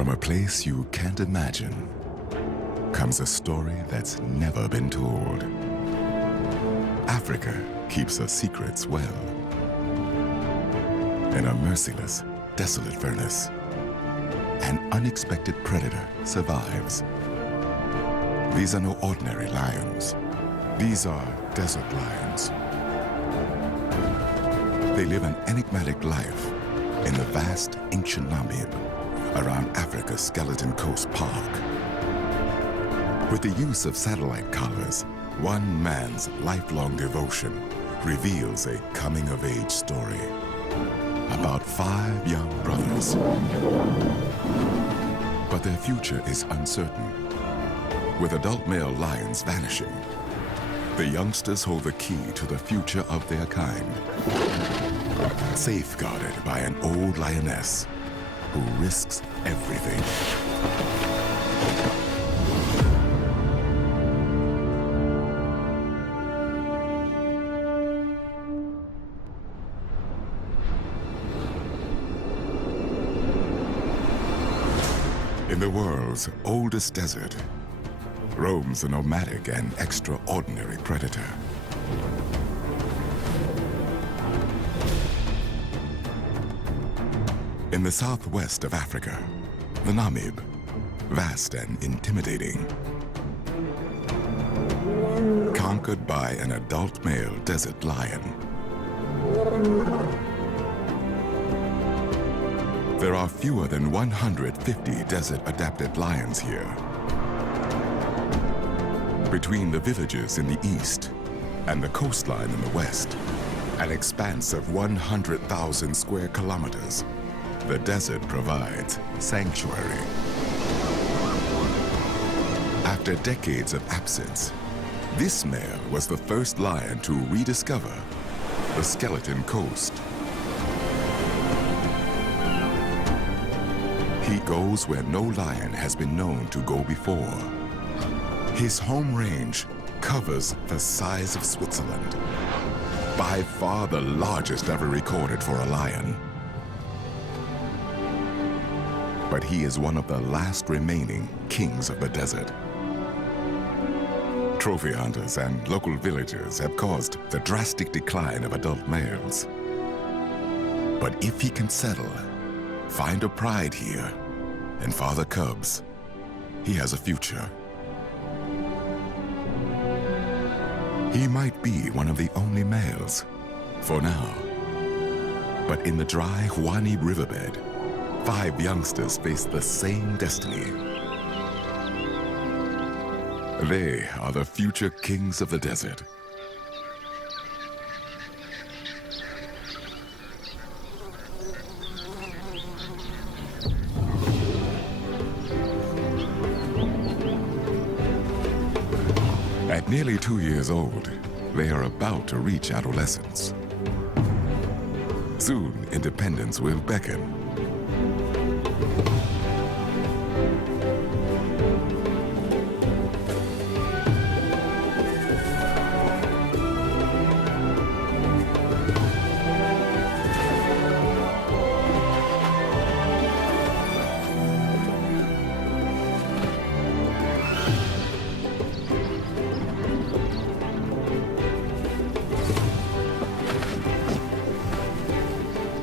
From a place you can't imagine comes a story that's never been told. Africa keeps her secrets well. In a merciless, desolate furnace, an unexpected predator survives. These are no ordinary lions. These are desert lions. They live an enigmatic life in the vast ancient Namib around Africa's Skeleton Coast Park. With the use of satellite collars, one man's lifelong devotion reveals a coming-of-age story about 5 young brothers. But their future is uncertain. With adult male lions vanishing, the youngsters hold the key to the future of their kind, safeguarded by an old lioness who risks everything. In the world's oldest desert, roams a nomadic and extraordinary predator. In the southwest of Africa, the Namib, vast and intimidating, conquered by an adult male desert lion. There are fewer than 150 desert-adapted lions here. Between the villages in the east and the coastline in the west, an expanse of 100,000 square kilometers, the desert provides sanctuary. After decades of absence, this male was the first lion to rediscover the Skeleton Coast. He goes where no lion has been known to go before. His home range covers the size of Switzerland, by far the largest ever recorded for a lion. But he is one of the last remaining kings of the desert. Trophy hunters and local villagers have caused the drastic decline of adult males. But if he can settle, find a pride here, and father cubs, he has a future. He might be one of the only males, for now. But in the dry Huani riverbed, 5 youngsters face the same destiny. They are the future kings of the desert. At nearly 2 years old, they are about to reach adolescence. Soon, independence will beckon.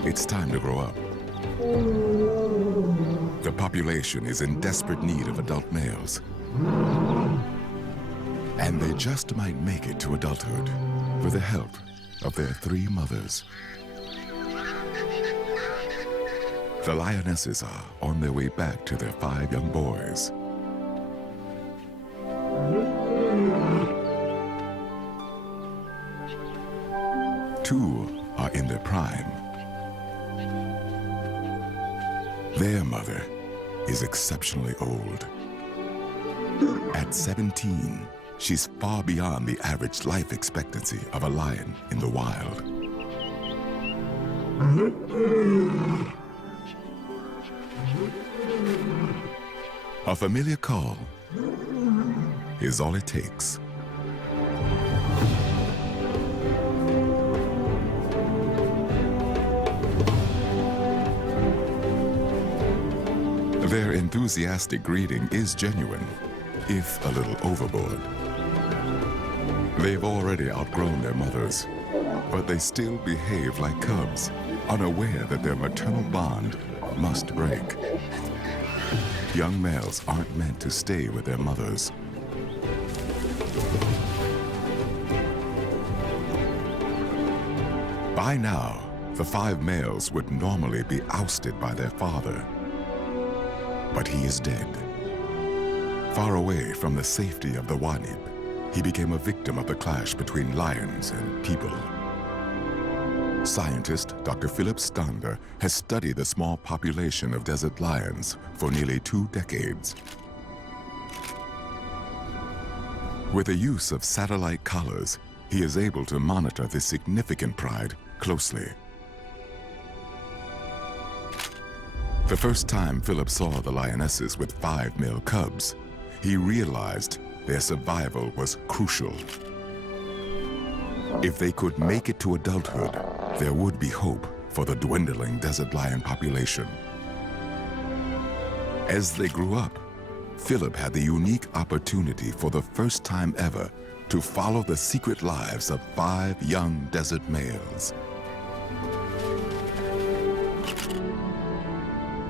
It's time to grow up. The population is in desperate need of adult males. And they just might make it to adulthood with the help of their 3 mothers. The lionesses are on their way back to their 5 young boys. Two are in their prime. Their mother is exceptionally old. At 17, she's far beyond the average life expectancy of a lion in the wild. A familiar call is all it takes. Their enthusiastic greeting is genuine, if a little overboard. They've already outgrown their mothers, but they still behave like cubs, unaware that their maternal bond must break. Young males aren't meant to stay with their mothers. By now, the 5 males would normally be ousted by their father. But he is dead. Far away from the safety of the Wanib, he became a victim of the clash between lions and people. Scientist Dr. Philip Stander has studied the small population of desert lions for nearly 2 decades. With the use of satellite collars, he is able to monitor this significant pride closely. The first time Philip saw the lionesses with 5 male cubs, he realized their survival was crucial. If they could make it to adulthood, there would be hope for the dwindling desert lion population. As they grew up, Philip had the unique opportunity for the first time ever to follow the secret lives of 5 young desert males.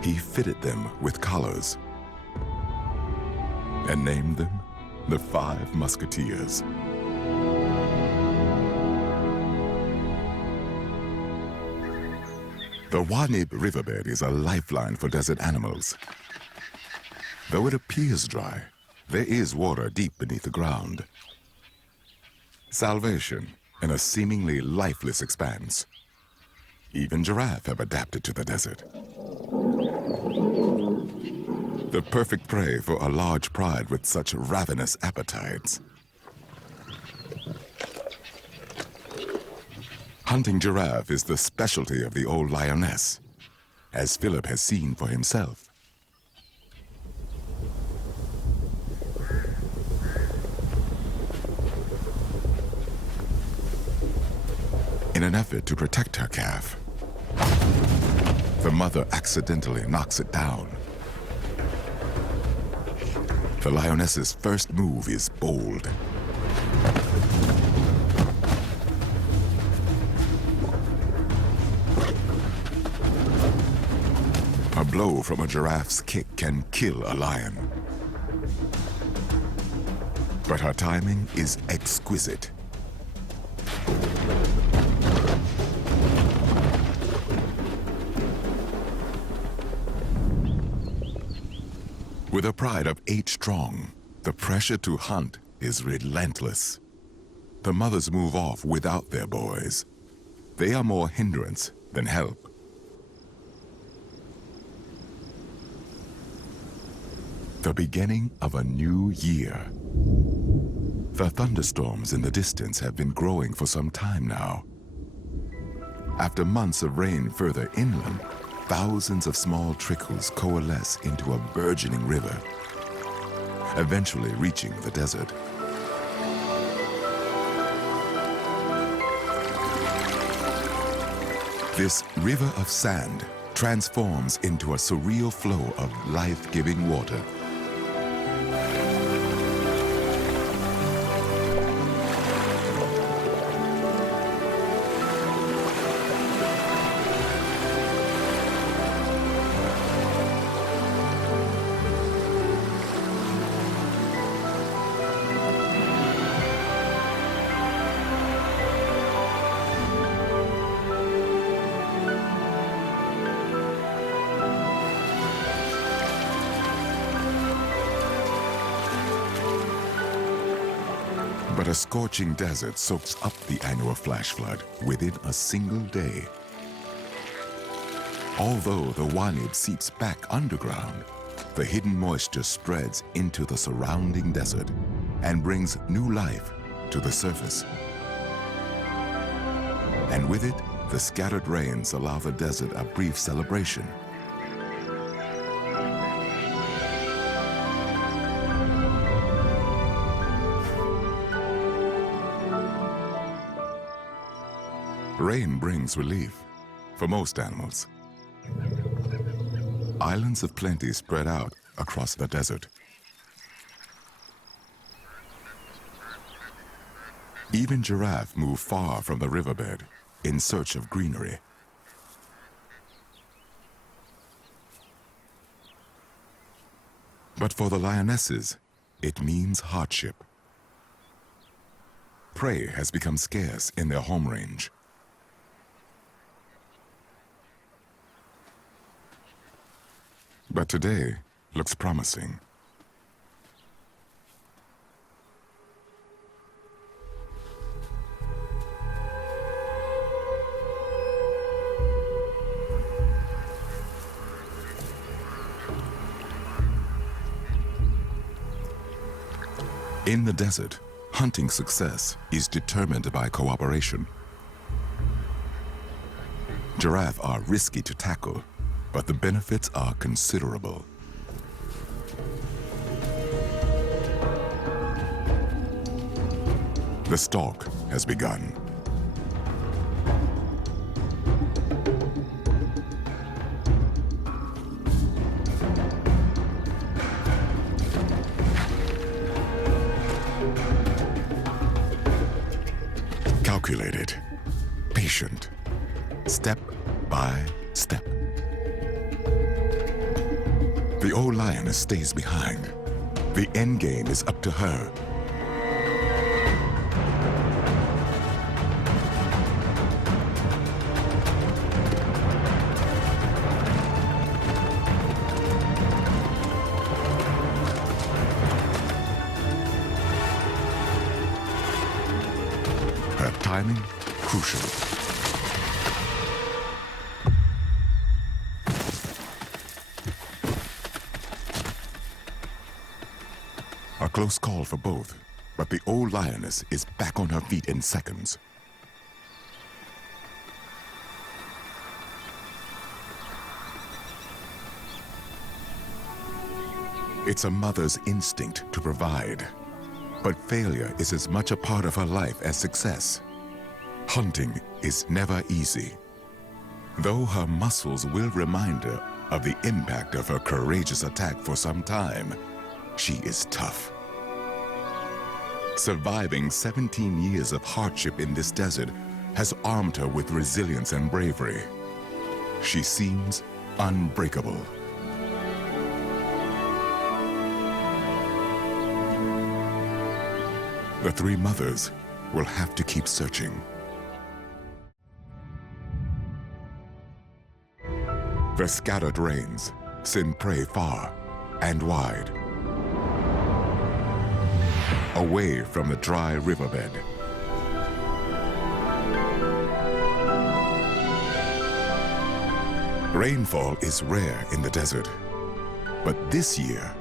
He fitted them with collars and named them the 5 Musketeers. The Wanib riverbed is a lifeline for desert animals. Though it appears dry, there is water deep beneath the ground. Salvation in a seemingly lifeless expanse. Even giraffe have adapted to the desert. The perfect prey for a large pride with such ravenous appetites. Hunting giraffe is the specialty of the old lioness, as Philip has seen for himself. In an effort to protect her calf, the mother accidentally knocks it down. The lioness's first move is bold. A blow from a giraffe's kick can kill a lion. But her timing is exquisite. With a pride of 8 strong, the pressure to hunt is relentless. The mothers move off without their boys. They are more hindrance than help. The beginning of a new year. The thunderstorms in the distance have been growing for some time now. After months of rain further inland, thousands of small trickles coalesce into a burgeoning river, eventually reaching the desert. This river of sand transforms into a surreal flow of life-giving water. But a scorching desert soaks up the annual flash flood within a single day. Although the Wanib seeps back underground, the hidden moisture spreads into the surrounding desert and brings new life to the surface. And with it, the scattered rains allow the desert a brief celebration. Rain brings relief for most animals. Islands of plenty spread out across the desert. Even giraffe move far from the riverbed in search of greenery. But for the lionesses, it means hardship. Prey has become scarce in their home range. But today looks promising. In the desert, hunting success is determined by cooperation. Giraffe are risky to tackle, but the benefits are considerable. The stalk has begun. Calculated, patient, step by step. The old lioness stays behind. The end game is up to her. Her timing, crucial. A close call for both, but the old lioness is back on her feet in seconds. It's a mother's instinct to provide, but failure is as much a part of her life as success. Hunting is never easy, though her muscles will remind her of the impact of her courageous attack for some time. She is tough. Surviving 17 years of hardship in this desert has armed her with resilience and bravery. She seems unbreakable. The three mothers will have to keep searching. The scattered rains send prey far and wide, away from the dry riverbed. Rainfall is rare in the desert, but this year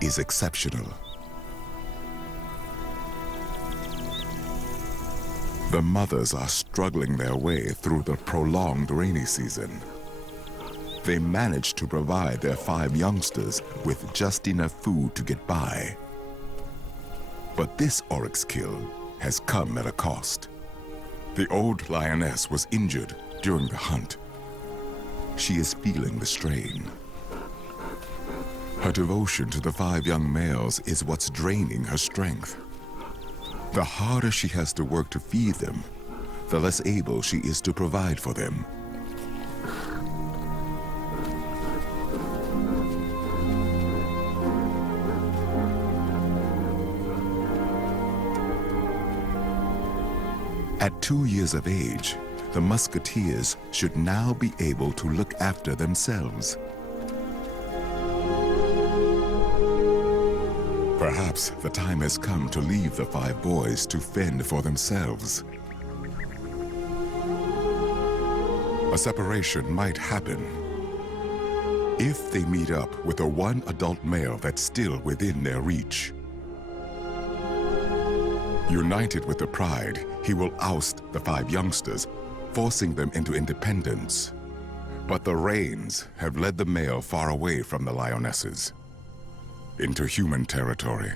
is exceptional. The mothers are struggling their way through the prolonged rainy season. They managed to provide their 5 youngsters with just enough food to get by. But this oryx kill has come at a cost. The old lioness was injured during the hunt. She is feeling the strain. Her devotion to the 5 young males is what's draining her strength. The harder she has to work to feed them, the less able she is to provide for them. At 2 years of age, the musketeers should now be able to look after themselves. Perhaps the time has come to leave the 5 boys to fend for themselves. A separation might happen if they meet up with the one adult male that's still within their reach. United with the pride, he will oust the 5 youngsters, forcing them into independence. But the rains have led the male far away from the lionesses, into human territory.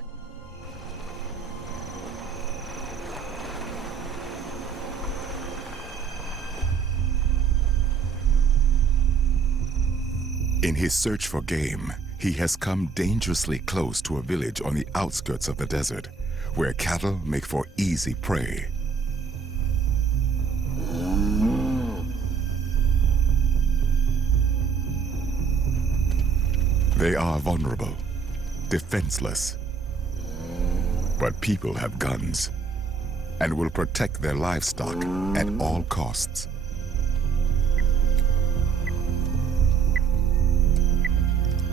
In his search for game, he has come dangerously close to a village on the outskirts of the desert, where cattle make for easy prey. They are vulnerable, defenseless. But people have guns and will protect their livestock at all costs.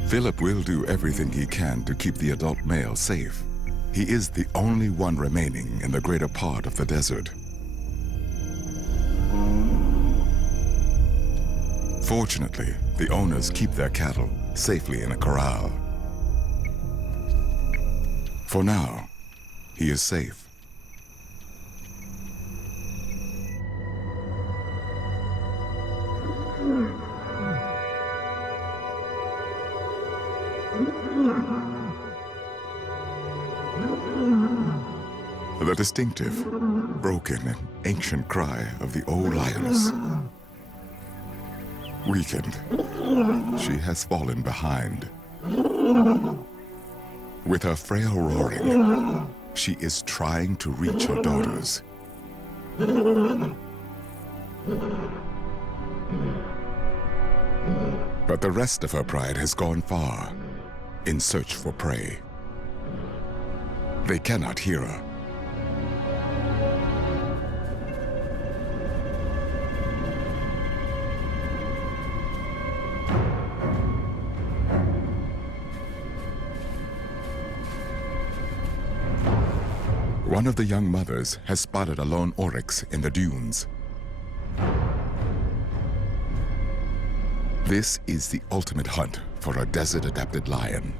Philip will do everything he can to keep the adult male safe. He is the only one remaining in the greater part of the desert. Fortunately, the owners keep their cattle safely in a corral. For now, he is safe. The distinctive, broken, and ancient cry of the old lioness. Weakened, she has fallen behind. With her frail roaring, she is trying to reach her daughters. But the rest of her pride has gone far in search for prey. They cannot hear her. One of the young mothers has spotted a lone oryx in the dunes. This is the ultimate hunt for a desert-adapted lion.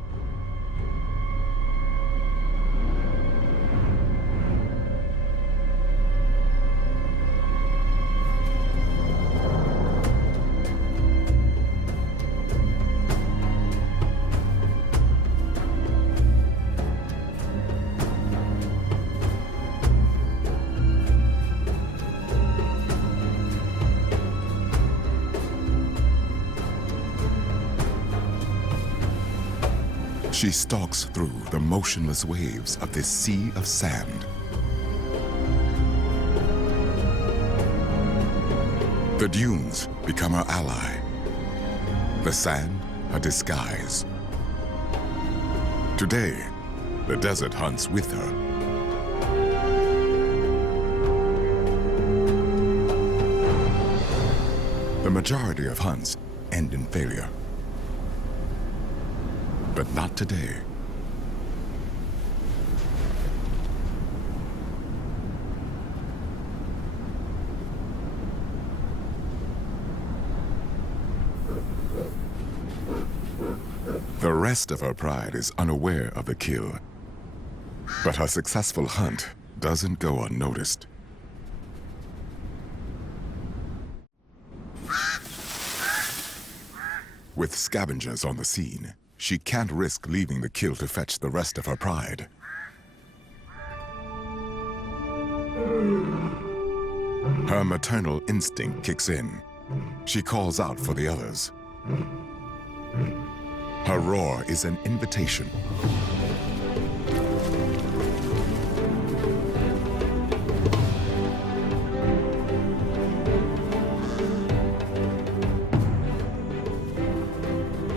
She stalks through the motionless waves of this sea of sand. The dunes become her ally. The sand, a disguise. Today, the desert hunts with her. The majority of hunts end in failure. But not today. The rest of her pride is unaware of the kill. But her successful hunt doesn't go unnoticed. With scavengers on the scene, she can't risk leaving the kill to fetch the rest of her pride. Her maternal instinct kicks in. She calls out for the others. Her roar is an invitation.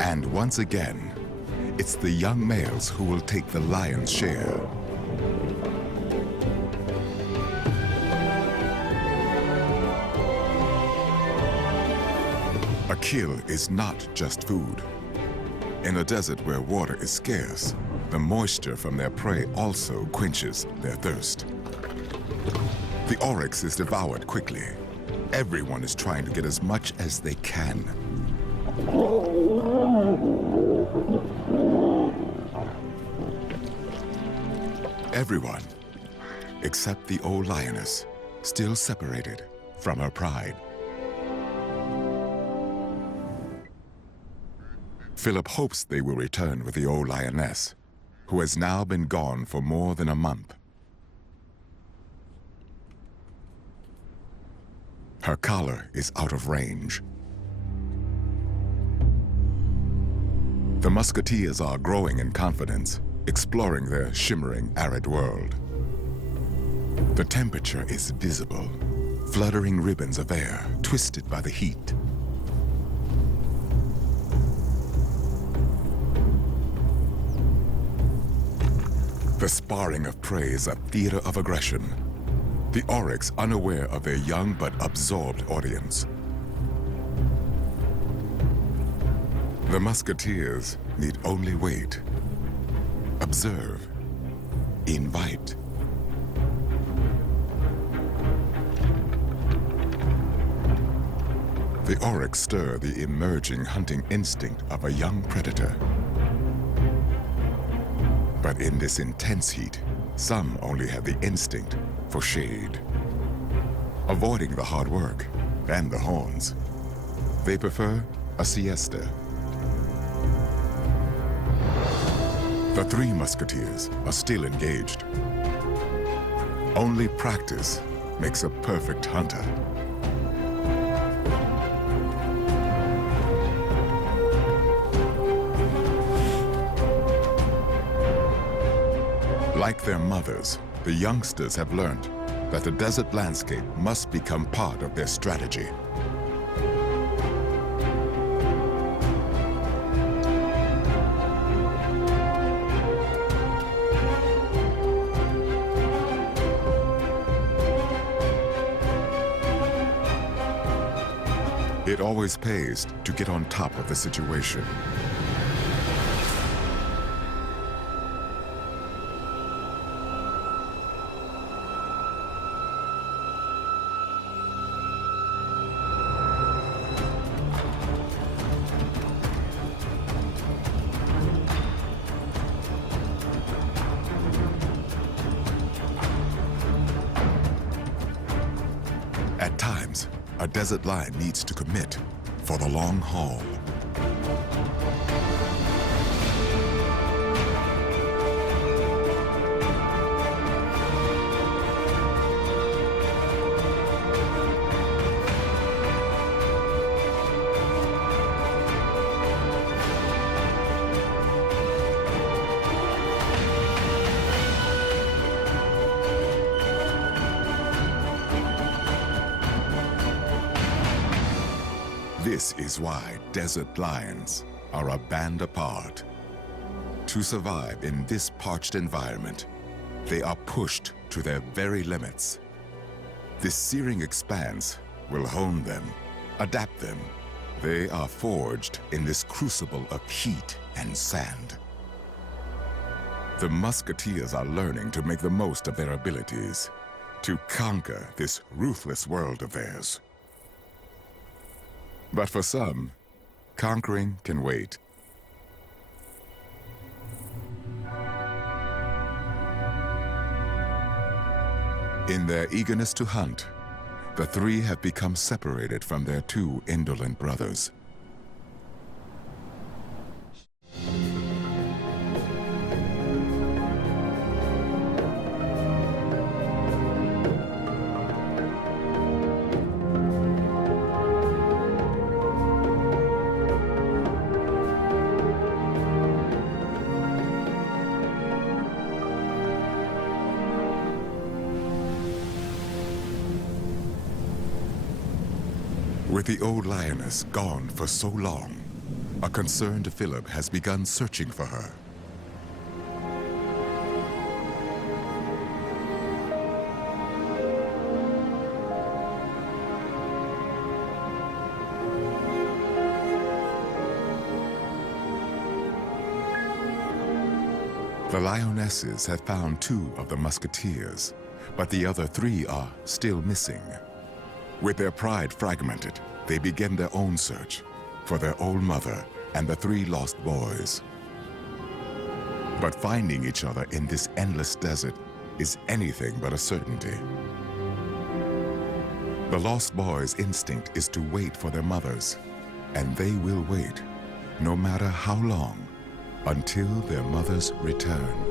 And once again, it's the young males who will take the lion's share. A kill is not just food. In a desert where water is scarce, the moisture from their prey also quenches their thirst. The oryx is devoured quickly. Everyone is trying to get as much as they can. Everyone, except the old lioness, still separated from her pride. Philip hopes they will return with the old lioness, who has now been gone for more than a month. Her collar is out of range. The musketeers are growing in confidence, exploring their shimmering arid world. The temperature is visible, fluttering ribbons of air twisted by the heat. The sparring of prey is a theater of aggression. The oryx unaware of their young but absorbed audience. The musketeers need only wait, observe, invite. The oryx stir the emerging hunting instinct of a young predator. But in this intense heat, some only have the instinct for shade. Avoiding the hard work and the horns, they prefer a siesta. The three musketeers are still engaged. Only practice makes a perfect hunter. Like their mothers, the youngsters have learned that the desert landscape must become part of their strategy. It always pays to get on top of the situation. At times, a desert lion needs to commit for the long haul. This is why desert lions are a band apart. To survive in this parched environment, they are pushed to their very limits. This searing expanse will hone them, adapt them. They are forged in this crucible of heat and sand. The musketeers are learning to make the most of their abilities, to conquer this ruthless world of theirs. But for some, conquering can wait. In their eagerness to hunt, the three have become separated from their two indolent brothers. With the old lioness gone for so long, a concerned Philip has begun searching for her. The lionesses have found two of the musketeers, but the other three are still missing. With their pride fragmented, they begin their own search for their old mother and the three lost boys. But finding each other in this endless desert is anything but a certainty. The lost boys' instinct is to wait for their mothers, and they will wait, no matter how long, until their mothers return.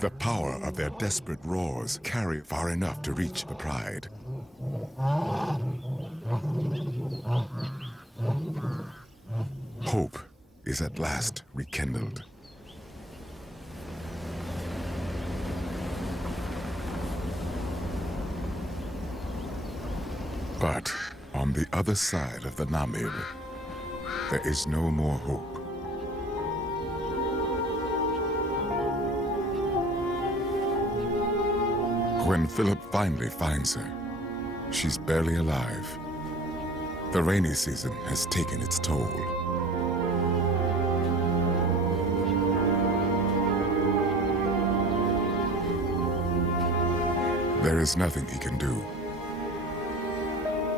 The power of their desperate roars carry far enough to reach the pride. Hope is at last rekindled. But on the other side of the Namib, there is no more hope. When Philip finally finds her, she's barely alive. The rainy season has taken its toll. There is nothing he can do.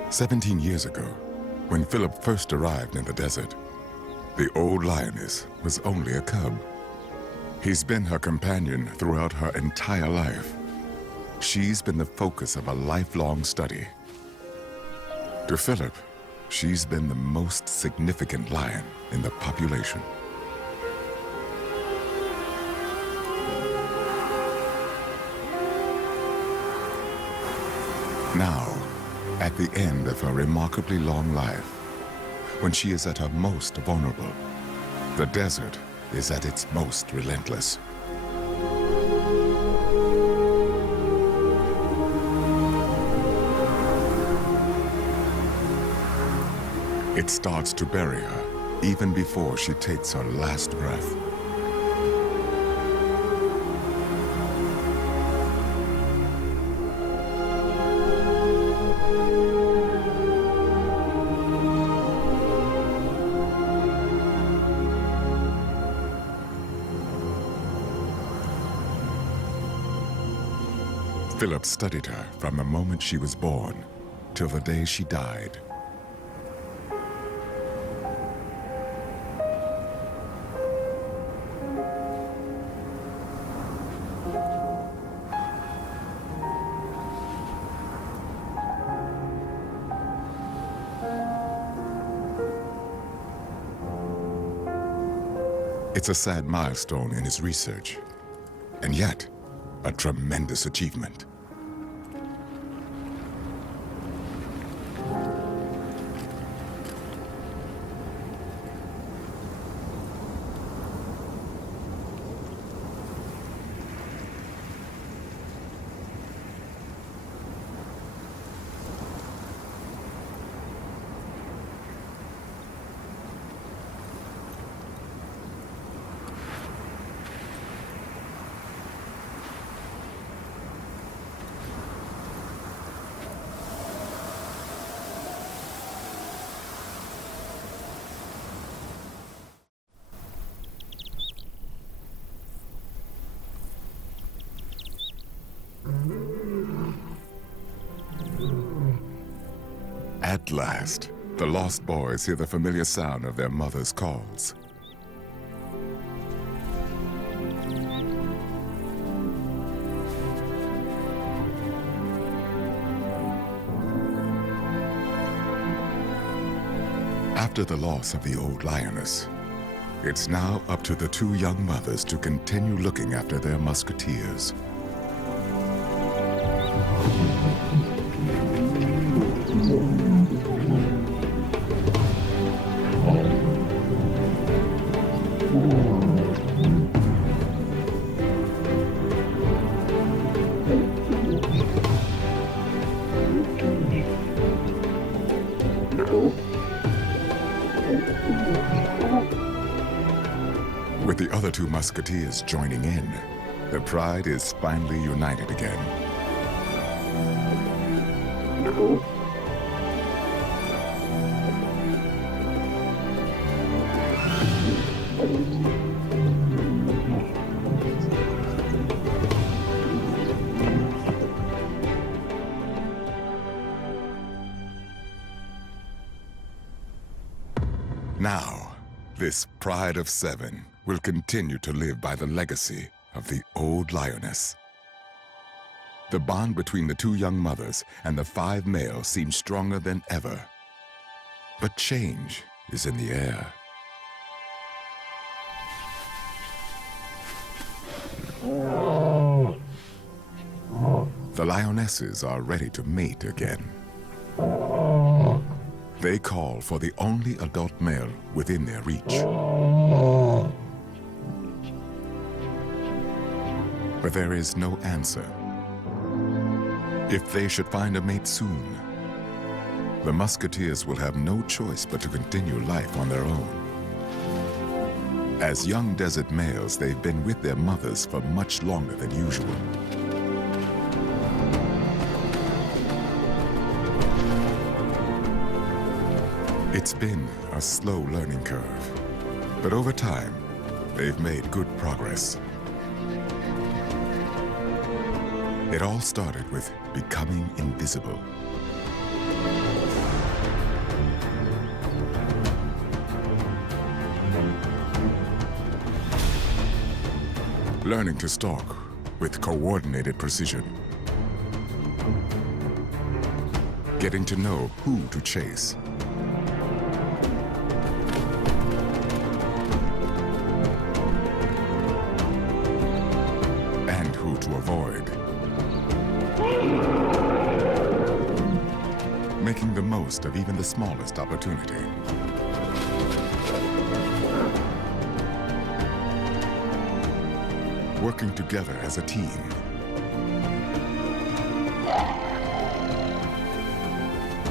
17 years ago, when Philip first arrived in the desert, the old lioness was only a cub. He's been her companion throughout her entire life. She's been the focus of a lifelong study. To Philip, she's been the most significant lion in the population. Now, at the end of her remarkably long life, when she is at her most vulnerable, the desert is at its most relentless. It starts to bury her even before she takes her last breath. Philip studied her from the moment she was born till the day she died. It's a sad milestone in his research, and yet a tremendous achievement. At last, the lost boys hear the familiar sound of their mother's calls. After the loss of the old lioness, it's now up to the two young mothers to continue looking after their musketeers. With the other two musketeers joining in, the pride is finally united again. Now, this pride of seven will continue to live by the legacy of the old lioness. The bond between the two young mothers and the five males seems stronger than ever. But change is in the air. the lionesses are ready to mate again. They call for the only adult male within their reach. But there is no answer. If they should find a mate soon, the musketeers will have no choice but to continue life on their own. As young desert males, they've been with their mothers for much longer than usual. It's been a slow learning curve, but over time, they've made good progress. It all started with becoming invisible. Learning to stalk with coordinated precision. Getting to know who to chase. And who to avoid. Making the most of even the smallest opportunity. Working together as a team.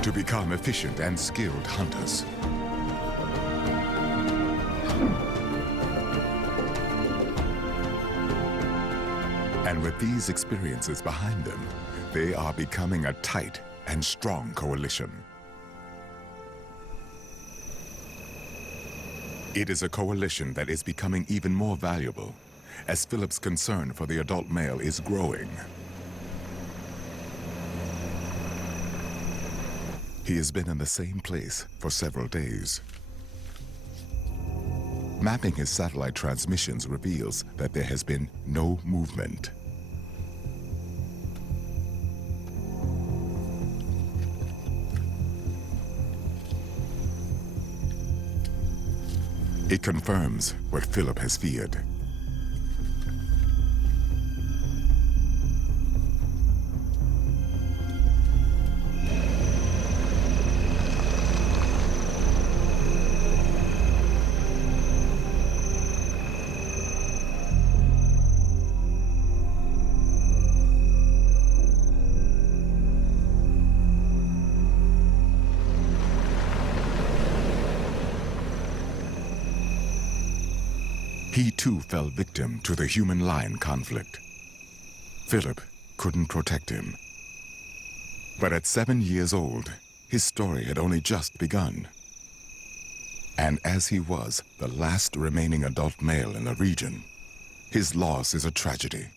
To become efficient and skilled hunters. And with these experiences behind them, they are becoming a tight and strong coalition. It is a coalition that is becoming even more valuable as Philip's concern for the adult male is growing. He has been in the same place for several days. Mapping his satellite transmissions reveals that there has been no movement. It confirms what Philip has feared. He too fell victim to the human-lion conflict. Philip couldn't protect him. But at 7 years old, his story had only just begun. And as he was the last remaining adult male in the region, his loss is a tragedy.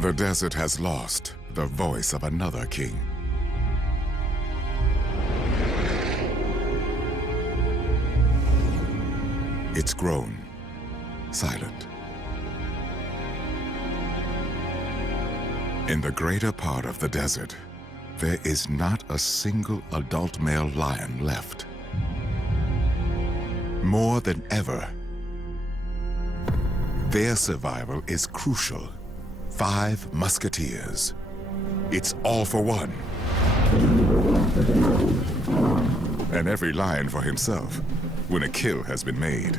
The desert has lost the voice of another king. It's grown silent. In the greater part of the desert, there is not a single adult male lion left. More than ever, their survival is crucial. 5 musketeers. It's all for one. And every lion for himself when a kill has been made.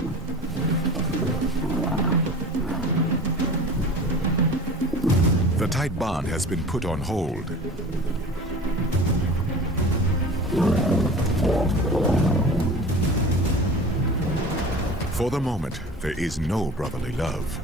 The tight bond has been put on hold. For the moment, there is no brotherly love.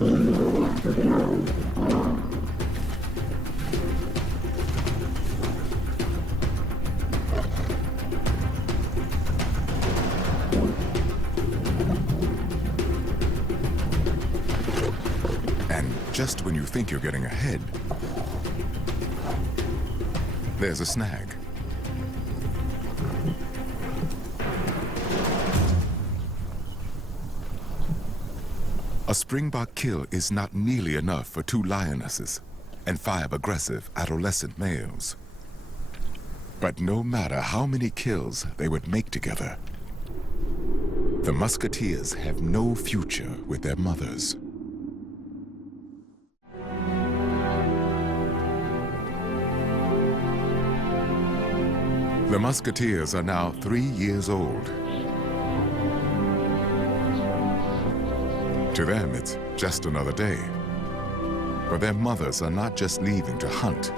Just when you think you're getting ahead, there's a snag. A springbok kill is not nearly enough for 2 lionesses and 5 aggressive adolescent males. But no matter how many kills they would make together, the musketeers have no future with their mothers. The musketeers are now 3 years old. To them, it's just another day. But their mothers are not just leaving to hunt.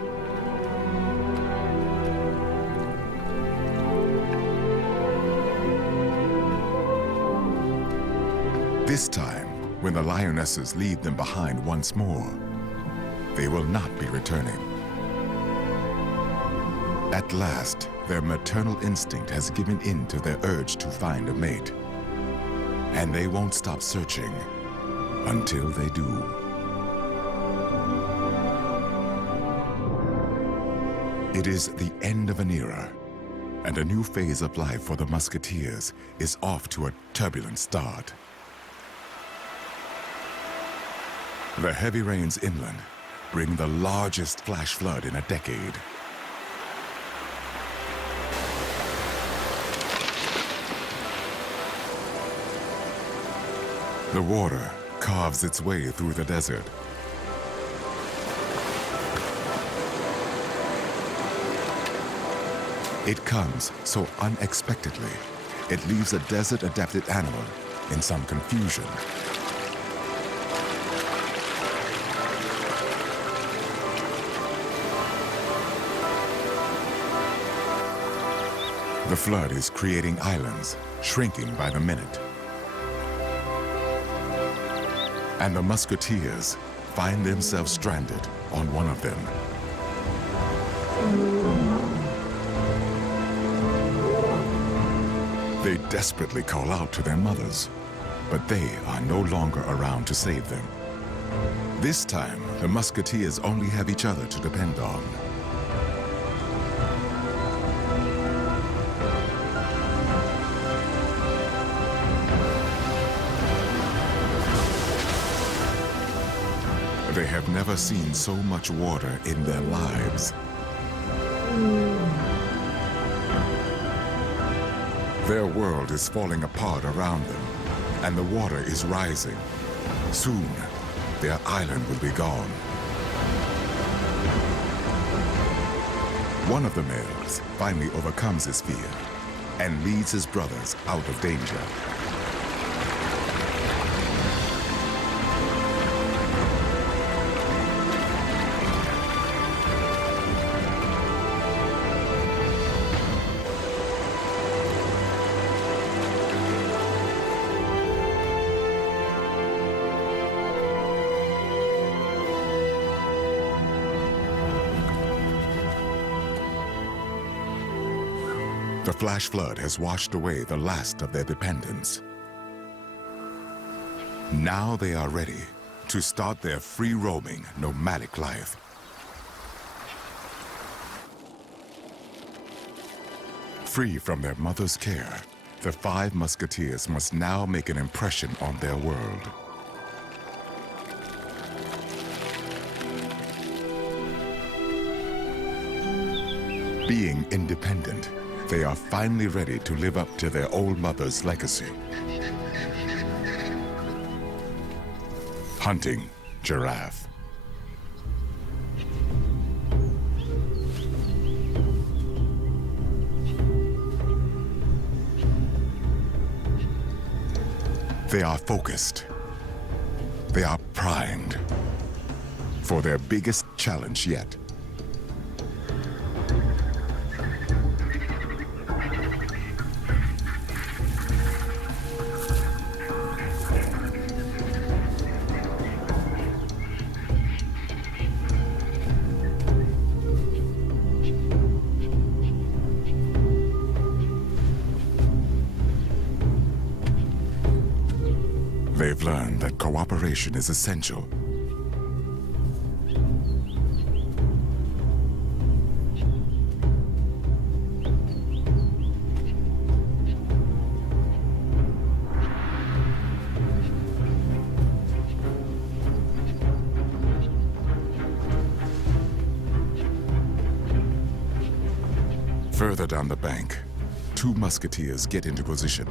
This time, when the lionesses leave them behind once more, they will not be returning. At last, their maternal instinct has given in to their urge to find a mate. And they won't stop searching until they do. It is the end of an era, and a new phase of life for the musketeers is off to a turbulent start. The heavy rains inland bring the largest flash flood in a decade. The water carves its way through the desert. It comes so unexpectedly, it leaves a desert-adapted animal in some confusion. The flood is creating islands, shrinking by the minute. And the musketeers find themselves stranded on one of them. They desperately call out to their mothers, but they are no longer around to save them. This time, the musketeers only have each other to depend on. They have never seen so much water in their lives. Their world is falling apart around them, and the water is rising. Soon, their island will be gone. One of the males finally overcomes his fear and leads his brothers out of danger. The flash flood has washed away the last of their dependents. Now they are ready to start their free-roaming, nomadic life. Free from their mother's care, the 5 musketeers must now make an impression on their world. Being independent, they are finally ready to live up to their old mother's legacy. Hunting giraffe. They are focused. They are primed for their biggest challenge yet. They've learned that cooperation is essential. Further down the bank, 2 musketeers get into position.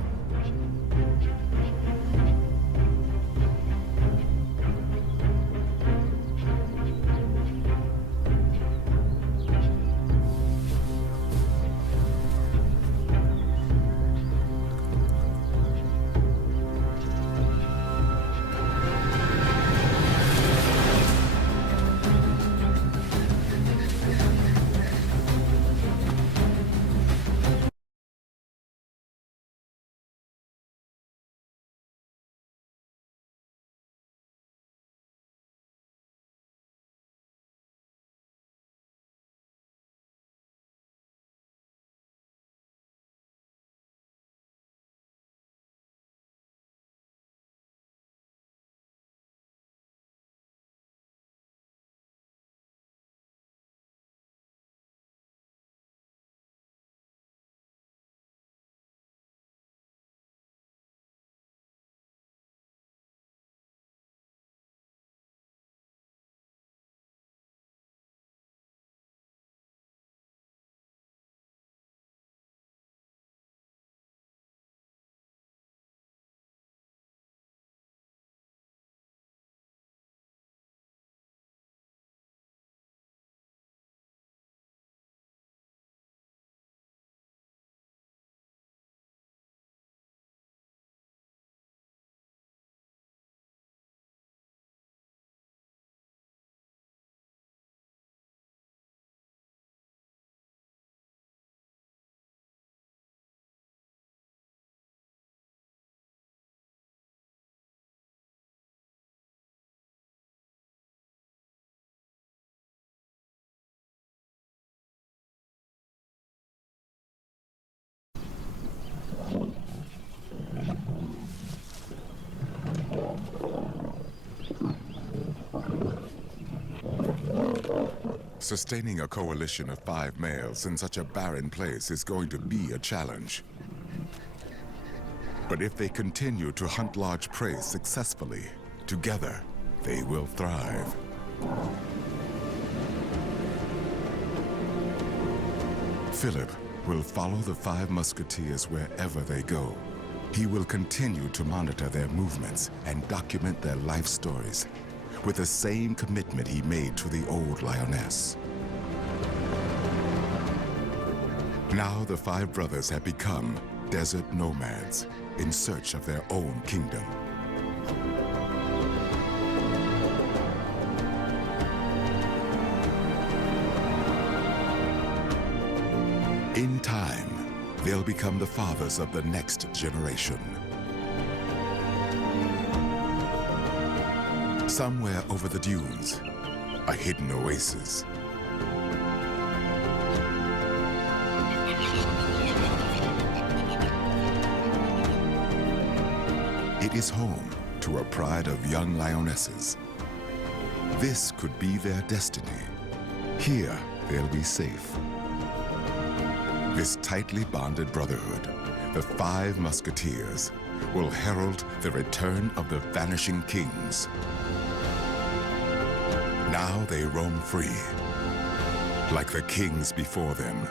Sustaining a coalition of 5 males in such a barren place is going to be a challenge. But if they continue to hunt large prey successfully, together, they will thrive. Philip will follow the 5 musketeers wherever they go. He will continue to monitor their movements and document their life stories with the same commitment he made to the old lioness. Now the 5 brothers have become desert nomads in search of their own kingdom. In time, they'll become the fathers of the next generation. Somewhere over the dunes, a hidden oasis. It is home to a pride of young lionesses. This could be their destiny. Here, they'll be safe. This tightly bonded brotherhood, the 5 musketeers, will herald the return of the vanishing kings. Now they roam free, like the kings before them.